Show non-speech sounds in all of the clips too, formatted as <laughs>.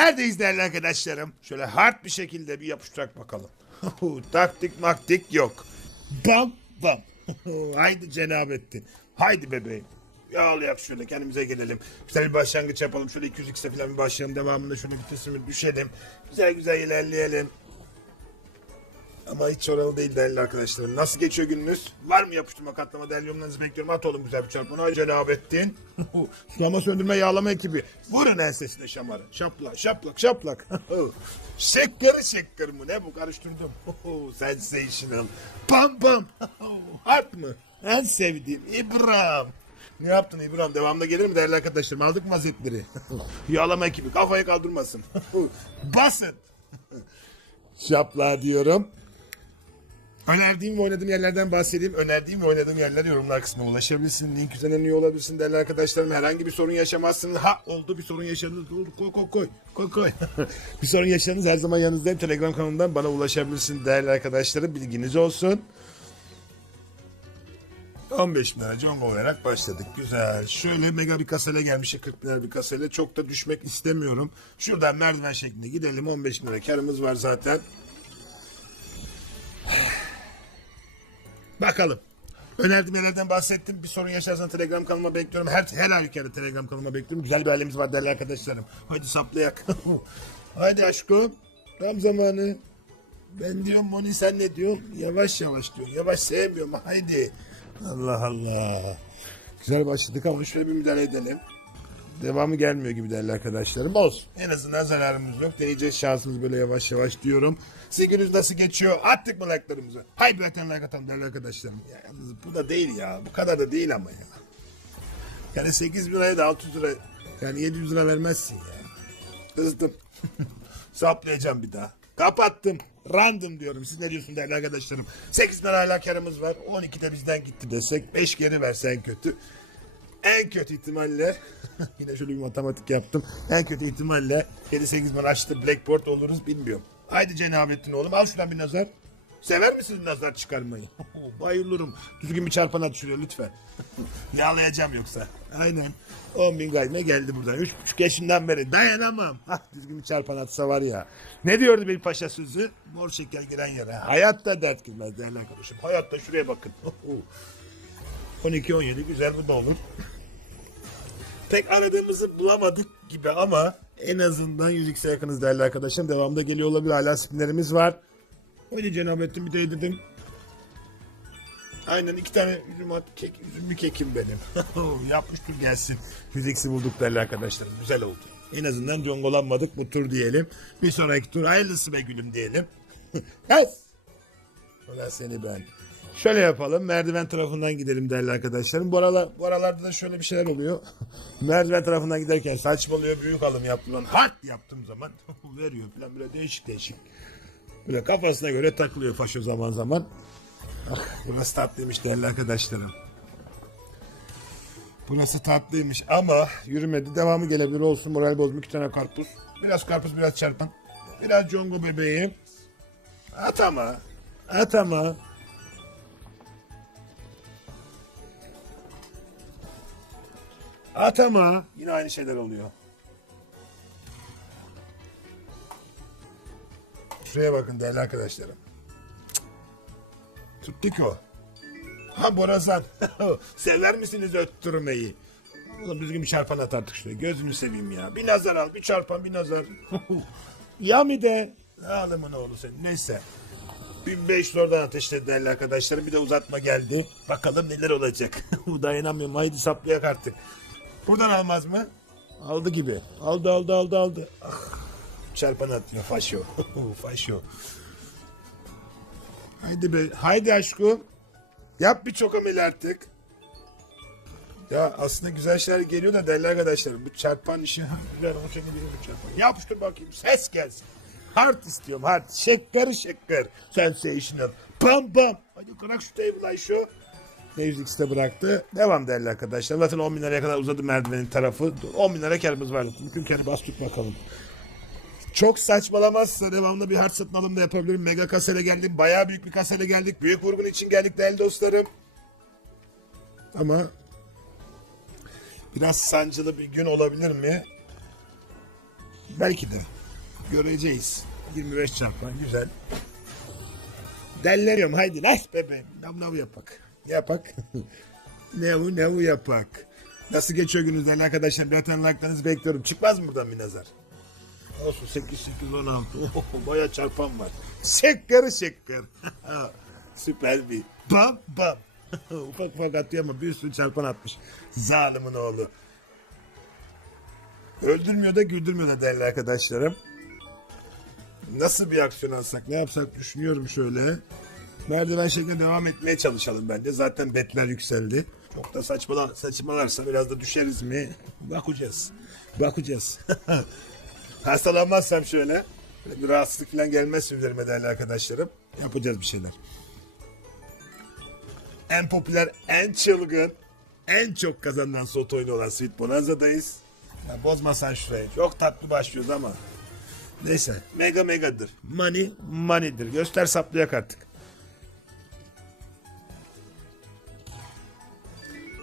Neredeyiz değerli arkadaşlarım? Şöyle hard bir şekilde bir yapıştırak bakalım. <laughs> Taktik maktik yok. Bam bam. Haydi cenabettin. Haydi bebeğim. Yağlayak şöyle kendimize gelelim. Güzel bir başlangıç yapalım. Şöyle 200x'e falan bir başlayalım. Devamında şunu vitesimi düşelim. Güzel güzel ilerleyelim. Ama hiç oralı değil değerli arkadaşlarım. Nasıl geçiyor gününüz? Var mı yapıştırma katlama değerli yorumlarınızı bekliyorum. At oğlum güzel bir çarpma. Ay Cenabettin. Sulama <laughs> söndürme yağlama ekibi. Vurun ensesine şamarı. Şaplak şaplak şaplak. <laughs> şekkeri şekker mi ne bu karıştırdım. <laughs> Sensational. Pam pam. Hard mı? En sevdiğim İbrahim. Ne yaptın İbrahim? Devamda gelir mi değerli arkadaşlarım? Aldık mı vaziyetleri? Yağlama ekibi kafayı kaldırmasın. Basın. Şapla diyorum. Önerdiğim ve oynadığım yerlerden bahsedeyim. Önerdiğim ve oynadığım yerlere yorumlar kısmına ulaşabilirsin. Link üzerinden üye olabilirsin değerli arkadaşlarım. Herhangi bir sorun yaşamazsın. Ha oldu bir sorun yaşadınız. Oldu koy koy koy. Koy koy. <laughs> bir sorun yaşadınız her zaman yanınızdayım. Telegram kanalımdan bana ulaşabilirsin değerli arkadaşlarım. Bilginiz olsun. 15 bin lira Congo olarak başladık. Güzel. Şöyle mega bir kasayla gelmiş 40 bin lira bir kasayla. Çok da düşmek istemiyorum. Şuradan merdiven şeklinde gidelim. 15 bin lira karımız var zaten. Bakalım. Önerdiğim yerlerden bahsettim. Bir sorun yaşarsan Telegram kanalıma bekliyorum. Her her halükarda Telegram kanalıma bekliyorum. Güzel bir ailemiz var değerli arkadaşlarım. Hadi saplayak. <laughs> Hadi aşkım. Tam zamanı. Ben diyorum Moni sen ne diyorsun? Yavaş yavaş diyorsun. Yavaş sevmiyorum. Haydi. Allah Allah. Güzel başladık ama şöyle bir müdahale edelim. Devamı gelmiyor gibi değerli arkadaşlarım. Olsun. En azından zararımız yok. Deneyeceğiz şansımız böyle yavaş yavaş diyorum. Sizin nasıl geçiyor? Attık mı like'larımızı? Haydi bir like atalım değerli arkadaşlarım. Ya, bu da değil ya. Bu kadar da değil ama ya. Yani 8 bin liraya da 600 lira yani 700 lira vermezsin ya. Kızdım. <laughs> Saplayacağım bir daha. Kapattım. Random diyorum. Siz ne diyorsunuz değerli arkadaşlarım? 8 lira hala karımız var. 12 de bizden gitti desek. 5 geri versen kötü. En kötü ihtimalle <laughs> yine şöyle bir matematik yaptım. En kötü ihtimalle 7-8 bin açtı Blackboard oluruz bilmiyorum. Haydi Cenabettin oğlum al şuna bir nazar. Sever misiniz nazar çıkarmayı? <laughs> Bayılırım. Düzgün bir çarpan at şuraya lütfen. <laughs> Yağlayacağım yoksa. Aynen. 10 bin gayme geldi buradan. Üç buçuk yaşından beri dayanamam. Hah düzgün bir çarpan atsa var ya. Ne diyordu bir paşa sözü? Mor şeker giren yere. Hayatta dert girmez değerli arkadaşım. Hayatta şuraya bakın. 12-17 güzel bu da olur. Pek aradığımızı bulamadık gibi ama en azından 100x'e yakınız değerli arkadaşım. Devamda geliyor olabilir. Hala spinlerimiz var. Öyle Cenabettin bir de dedim. Aynen iki tane üzüm at, kek, üzümlü kekim benim. <laughs> Yapmıştır gelsin. 100x'i bulduk değerli arkadaşlarım. Güzel oldu. En azından congolanmadık bu tur diyelim. Bir sonraki tur hayırlısı be gülüm diyelim. <laughs> yes. Ulan seni ben. Şöyle yapalım. Merdiven tarafından gidelim değerli arkadaşlarım. Bu, aralar, bu aralarda da şöyle bir şeyler oluyor. <laughs> Merdiven tarafından giderken saçmalıyor. Büyük alım yaptım. Lan hart yaptığım zaman <laughs> veriyor falan böyle değişik değişik. Böyle kafasına göre takılıyor faşo zaman zaman. <laughs> Ah, burası tatlıymış değerli arkadaşlarım. Burası tatlıymış ama yürümedi. Devamı gelebilir olsun. Moral bozma iki tane karpuz. Biraz karpuz biraz çarpan. Biraz congo bebeğim. At ama. At ama. At ama. Yine aynı şeyler oluyor. Şuraya bakın değerli arkadaşlarım. Cık. Tuttu ki o. Ha Borazan. <laughs> Sever misiniz öttürmeyi? Oğlum düzgün bir çarpan at artık şuraya. Gözünü seveyim ya. Bir nazar al. Bir çarpan bir nazar. <laughs> ya mi de? Ağlamın oğlu senin. Neyse. 1500 oradan ateşledi değerli arkadaşlarım. Bir de uzatma geldi. Bakalım neler olacak. <laughs> Bu dayanamıyorum. Haydi saplayak artık. Buradan almaz mı? Aldı gibi. Aldı aldı aldı aldı. Ah, çarpan atıyor. Faşo. <laughs> Faşo. Haydi be. Haydi aşkım. Yap bir çok amel artık. Ya aslında güzel şeyler geliyor da değerli arkadaşlar. Bu çarpan işi. Güzel onu çekebilirim bu çarpan. Yapıştır bakayım. Ses gelsin. Hard istiyorum hard. Şeker şeker. Sensational. Pam pam. Hadi kırak şu table şu. Nevzix de bıraktı. Devam değerli arkadaşlar. Zaten 10 bin liraya kadar uzadı merdivenin tarafı. 10 bin lira karımız var. Bütün karı bas tut bakalım. Çok saçmalamazsa devamlı bir hard satın alım da yapabilirim. Mega kasayla geldim. Bayağı büyük bir kasayla geldik. Büyük vurgun için geldik değerli dostlarım. Ama biraz sancılı bir gün olabilir mi? Belki de. Göreceğiz. 25 çarpan güzel. Delleriyorum haydi lan bebeğim. Nav nav yapak. Yapak. <laughs> nevu nevu yapak. Nasıl geçiyor gününüz değerli arkadaşlar? Bir tane like'larınızı bekliyorum. Çıkmaz mı buradan bir nazar? Olsun 8, 8, 16. Baya çarpan var. Şeker şeker. <laughs> Süper bir. Bam bam. <laughs> ufak ufak atıyor ama bir sürü çarpan atmış. Zalimin oğlu. Öldürmüyor da güldürmüyor da değerli arkadaşlarım. Nasıl bir aksiyon alsak ne yapsak düşünüyorum şöyle. Merdiven şeklinde devam etmeye çalışalım bence. Zaten betler yükseldi. Çok da saçmalar, saçmalarsa biraz da düşeriz mi? Bakacağız. Bakacağız. <laughs> Hastalanmazsam şöyle. Bir rahatsızlık falan gelmez üzerime değerli arkadaşlarım. Yapacağız bir şeyler. En popüler, en çılgın, en çok kazanan slot oyunu olan Sweet Bonanza'dayız. Ya bozmasan şurayı. Çok tatlı başlıyoruz ama. Neyse. Mega megadır. Money money'dir. Göster saplayak artık.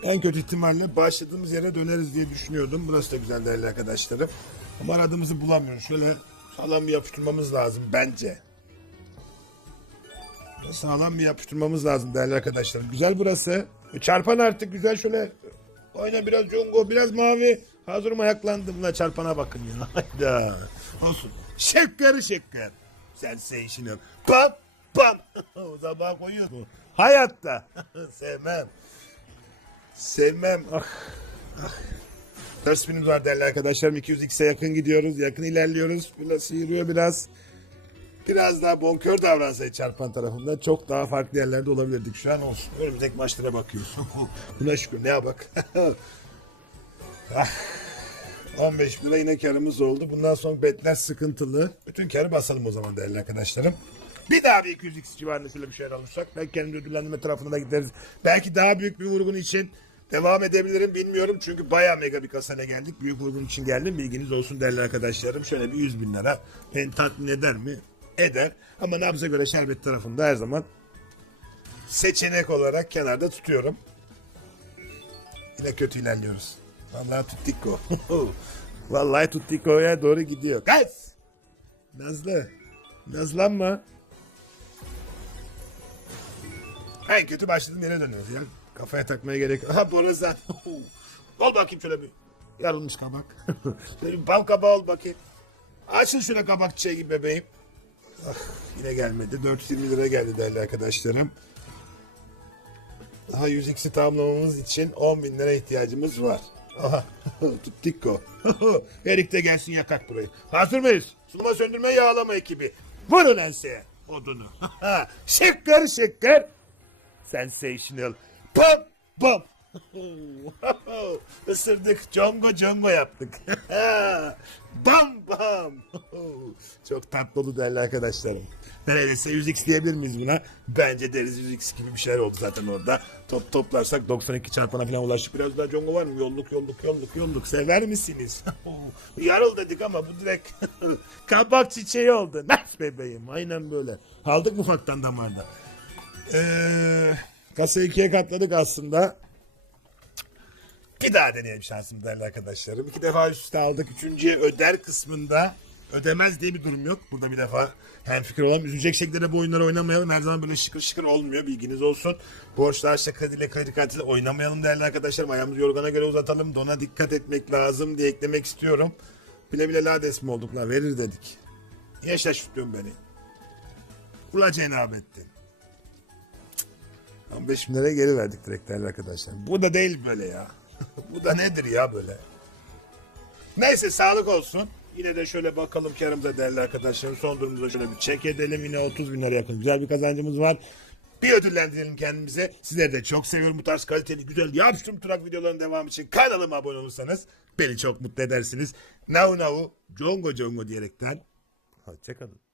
En kötü ihtimalle başladığımız yere döneriz diye düşünüyordum. Burası da güzel değerli arkadaşlarım. Ama aradığımızı bulamıyoruz. Şöyle sağlam bir yapıştırmamız lazım bence. Sağlam bir yapıştırmamız lazım değerli arkadaşlarım. Güzel burası. Çarpan artık güzel şöyle. Oyna biraz congo, biraz mavi. Hazırım ayaklandım la çarpana bakın ya. <laughs> Hayda. Olsun. Şeker şeker. Sensational. Pam pam. <laughs> o zaman koyuyor? Hayatta. <laughs> Sevmem. Sevmem. Ah. ah. Ters var değerli arkadaşlarım. 200x'e yakın gidiyoruz. Yakın ilerliyoruz. Biraz sıyırıyor biraz. Biraz daha bonkör davransaydı çarpan tarafından çok daha farklı yerlerde olabilirdik. Şu an olsun. Önümüzdeki maçlara bakıyoruz. <laughs> Buna şükür ne bak. <laughs> ah. 15 bin lira yine karımız oldu. Bundan sonra betler sıkıntılı. Bütün karı basalım o zaman değerli arkadaşlarım. Bir daha bir 200x civarında şöyle bir şeyler alırsak belki kendi ödüllendirme tarafına da gideriz. Belki daha büyük bir vurgun için devam edebilirim bilmiyorum. Çünkü bayağı mega bir kasana geldik. Büyük vurgun için geldim. Bilginiz olsun değerli arkadaşlarım. Şöyle bir 100 bin lira beni tatmin eder mi? Eder. Ama nabza göre şerbet tarafında her zaman seçenek olarak kenarda tutuyorum. Yine kötü ilerliyoruz. Vallahi tuttiko. <laughs> Vallahi tuttiko'ya doğru gidiyor. Kaç! Nazlı. Nazlanma. En kötü başladığın yere dönüyoruz ya. Kafaya takmaya gerek yok. Ha Borazan. ol <laughs> bakayım şöyle bir. Yarılmış kabak. <laughs> Bir bal kabağı ol bakayım. Açın şuna kabak çiçeği gibi bebeğim. Ah, yine gelmedi. 420 lira geldi değerli arkadaşlarım. Daha 100x'i tamamlamamız için 10 bin lira ihtiyacımız var. Aha, <laughs> tuttikko. Erik de gelsin yakak burayı. Hazır mıyız? Sulama söndürme yağlama ekibi. Vurun enseye odunu. şeker şeker. Sensational. Bam <laughs> bam. Isırdık. Congo congo yaptık. <laughs> bam bam. Çok tatlı oldu değerli arkadaşlarım. Neredeyse 100x diyebilir miyiz buna? Bence deriz 100x gibi bir şeyler oldu zaten orada. Top toplarsak 92 çarpana falan ulaştık. Biraz daha congo var mı? Yolluk yolluk yolluk yolluk. Sever misiniz? <laughs> Yarıl dedik ama bu direkt kabak çiçeği oldu. Nasıl bebeğim? Aynen böyle. Aldık ufaktan damarda. Ee, kasayı ikiye katladık aslında. Bir daha deneyelim şansımı değerli arkadaşlarım. İki defa üst üste aldık. Üçüncüye öder kısmında ödemez diye bir durum yok. Burada bir defa hem fikir olalım. Üzülecek şekilde de bu oyunları oynamayalım. Her zaman böyle şıkır şıkır olmuyor. Bilginiz olsun. Borçlar işte krediyle kredi kartıyla oynamayalım değerli arkadaşlarım. Ayağımızı yorgana göre uzatalım. Dona dikkat etmek lazım diye eklemek istiyorum. Bile bile lades mi olduk lan verir dedik. Niye şaşırtıyorsun beni? Ula cenabettin. 15 bin liraya geri verdik direkt değerli arkadaşlar. Bu da değil böyle ya. <laughs> Bu da nedir ya böyle? Neyse sağlık olsun. Yine de şöyle bakalım karımıza değerli arkadaşlarım. Son durumumuza şöyle bir çek edelim. Yine 30 bin lira yakın güzel bir kazancımız var. Bir ödüllendirelim kendimize. Sizleri de çok seviyorum. Bu tarz kaliteli, güzel, yapıştım turak videoların devamı için kanalıma abone olursanız beni çok mutlu edersiniz. Now now, congo congo diyerekten. Hoşçakalın.